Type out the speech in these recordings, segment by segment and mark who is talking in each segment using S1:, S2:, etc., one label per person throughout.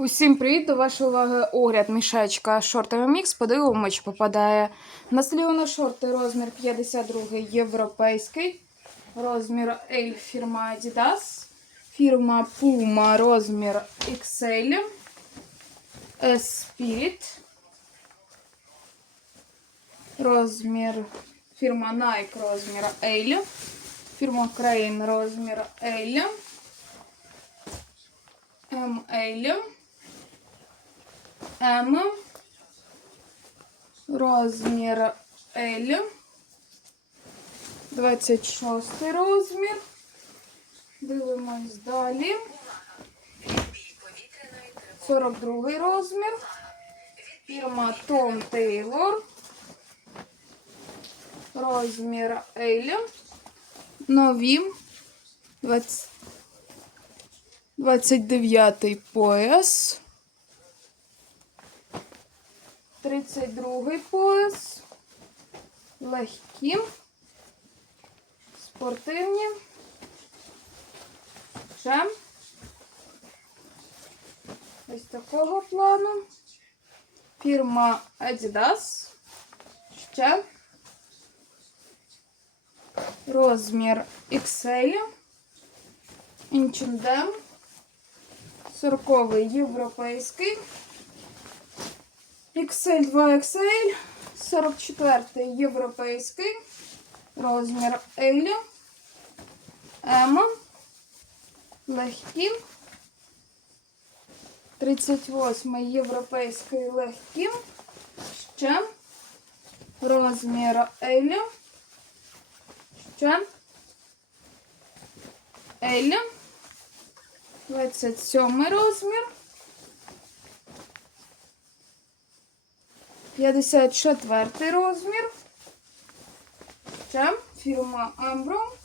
S1: Усім привіт! До вашої уваги огляд мішечка шортами мікс. Подивимо, чи попадає. На столі у нас шорти розмір 52 європейський. Розмір L фірма Adidas. Фірма Puma розмір XL. Spirit. Розмір фірма Nike розмір L. Фірма Crane розмір L. ML. М. Розмір L. 26 розмір. Дивимось далі. 42 розмір. Фірма Tom Taylor. Розмір L. Нові. 20 29 пояс. 32 пояс. Легкі. Спортивні. Ще. Ось такого плану. Фірма Adidas. Ще. Розмір XL. H&M. 40 європейський. XL 2XL. 44 європейський. Розмір L. М. Легкі. 38 європейський легкі. Ще. Розмір L. Ще. L. 27 розмір. 54 розмір. Ще фірма Ambro.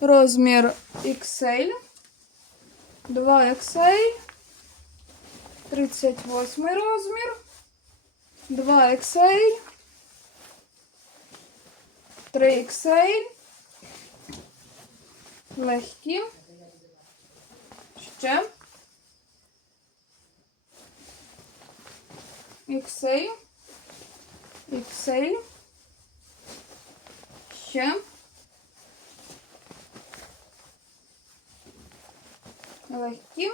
S1: Розмір XL. 2XL. 38 розмір. 2XL. 3XL. Легкі. Ще. XL. XL. Ще. Легкі.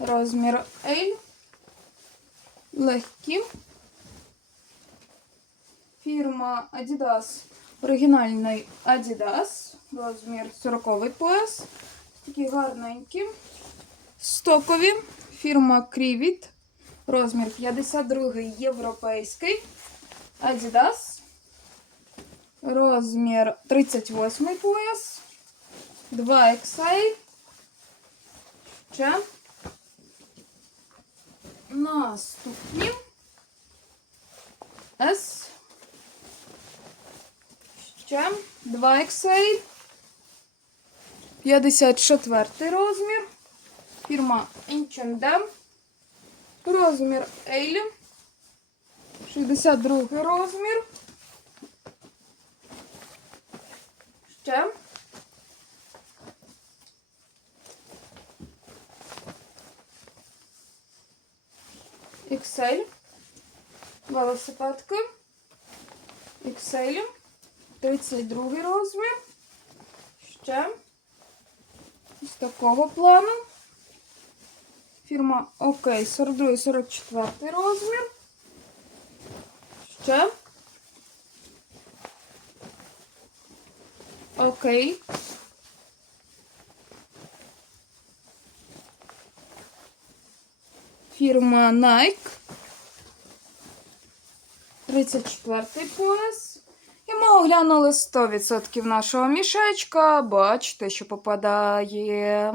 S1: Розмір L. Легкі. Фірма Adidas. Оригінальний Adidas. Розмір 40 пояс. Такі гарненькі. Стокові. Фірма Крівіт. Розмір 52 європейський. Adidas. Розмір 38 пояс. 2 XL. Ще. Наступні. S. Ще. 2 XL. 54 розмір. Фірма H&M. Розмір L. 62 розмір. Ще. XL. Велосипедки. XL. 32 розмір. Ще. З такого плану. Фірма ОК 42 44 розмір. Ще. Окей. Фірма Nike. 34 пояс. І ми оглянули 100% нашого мішечка. Бачите, що попадає.